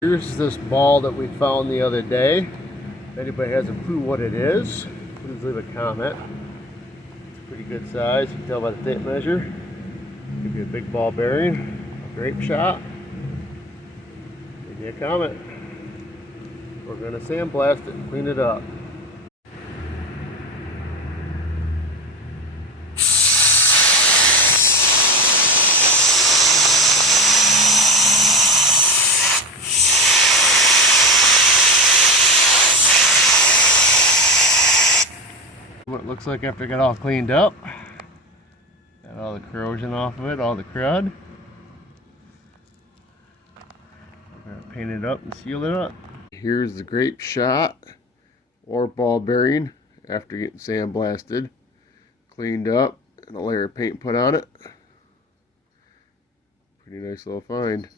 Here's this ball that we found the other day. If anybody has a clue what it is, please leave a comment. It's a pretty good size. You can tell by the tape measure. Could be a big ball bearing, a grape shot. Leave me a comment. We're going to sandblast it and clean it up. What it looks like after I got all cleaned up. Got all the corrosion off of it, all the crud. We're going to paint it up and seal it up. Here's the grape shot or ball bearing after getting sandblasted, cleaned up, and a layer of paint put on it. Pretty nice little find.